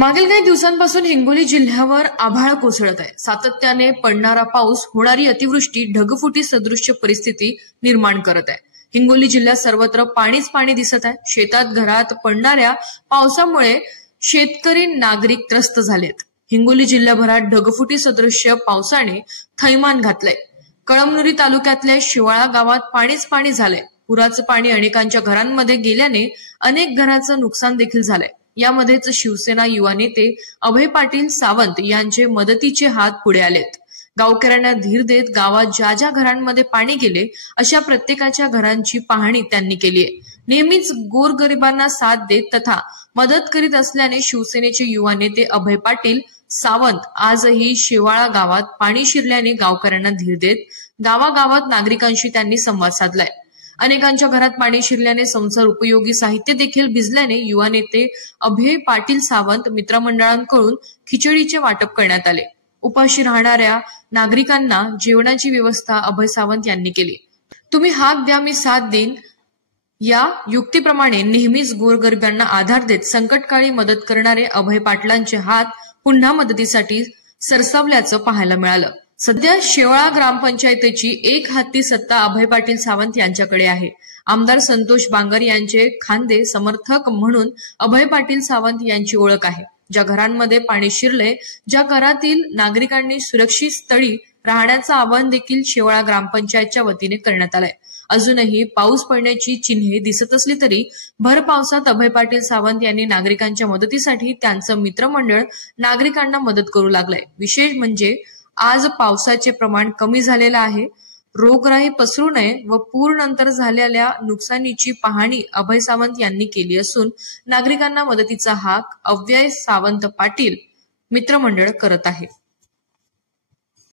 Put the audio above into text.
मागील काही दिवसांपासून हिंगोली जिल्ह्यावर आभाळ कोसळत आहे। सातत्याने पडणारा पाऊस होणारी अतिवृष्टी ढगफुटी सदृश्य परिस्थिती निर्माण करत आहे। हिंगोली जिल्ह्यात सर्वत्र पाणीच पाणी दिसत आहे। शेतात घरात पडणाऱ्या पावसामुळे शेतकरी नागरिक त्रस्त झालेत। हिंगोली जिल्ह्याभरात ढगफुटी सदृश्य पावसाने थैमान घातलंय। कळमनुरी तालुक्यातल्या शिवाळा गावात पाणीच पाणी झालंय। पुराचं पाणी अनेकांच्या घरांमध्ये गेल्याने अनेक घरांचं नुकसान देखील झालंय। यामध्येच शिवसेना युवा नेते अभय पाटील सावंत यांचे मदतीचे हात पुढे आलेत। गावकऱ्यांना धीर देत गावात ज्या ज्या घरांमध्ये पाणी गेले अशा प्रत्येकाच्या घरांची पाहणी त्यांनी केली आहे। नेहमीच गोरगरिबांना साथ देत तथा मदत करीत असल्याने शिवसेनेचे युवा नेते अभय पाटील सावंत आजही शिवाळा गावात पाणी शिरल्याने गावकऱ्यांना धीर देत गावागावात नागरिकांशी त्यांनी संवाद साधलाय। अनेकांच्या घरात पाणी शिरल्याने संसार उपयोगी साहित्य देखील भिजल्याने युवा नेते अभय पाटील सावंत मित्रमंडळांकडून खिचडीचे वाटप करण्यात आले। उपाशी राहणाऱ्या नागरिकांना जेवणाची व्यवस्था अभय सावंत यांनी केली। तुम्ही हाक द्या मी साथ देईन या युक्तीप्रमाणे नेहमीच गोरगरिबांना आधार देत संकटकाळी मदत करणारे अभय पाटलांचे हात पुन्हा मदतीसाठी सरसावल्याचं पाहायला मिळालं। सध्या शेवाळा ग्रामपंचायतीची एक हाती सत्ता अभय पाटील सावंत यांच्याकडे आहे। आमदार संतोष बांगर यांचे खांदे समर्थक म्हणून अभय पाटील सावंत यांची ओळख आहे। ज्या घरांमध्ये पाणी शिरले, ज्या घरातील नागरिकांनी सुरक्षित स्थळी राहण्याचं आवाहन देखील शेवाळा ग्रामपंचायतच्या वतीने करण्यात आलंय। अजूनही पाऊस पडण्याची चिन्हे दिसत असली तरी भर पावसात अभय पाटील सावंत यांनी नागरिकांच्या मदतीसाठी त्यांचं मित्रमंडळ नागरिकांना मदत करू लागलंय। विशेष म्हणजे आज पावसाचे प्रमाण कमी झालेलं आहे। रोगराई पसरू नये व पूरनंतर झालेल्या नुकसानीची पाहणी अभय सावंत यांनी केली असून नागरिकांना मदतीचा हाक अव्यय सावंत पाटील मित्रमंडळ करत आहे।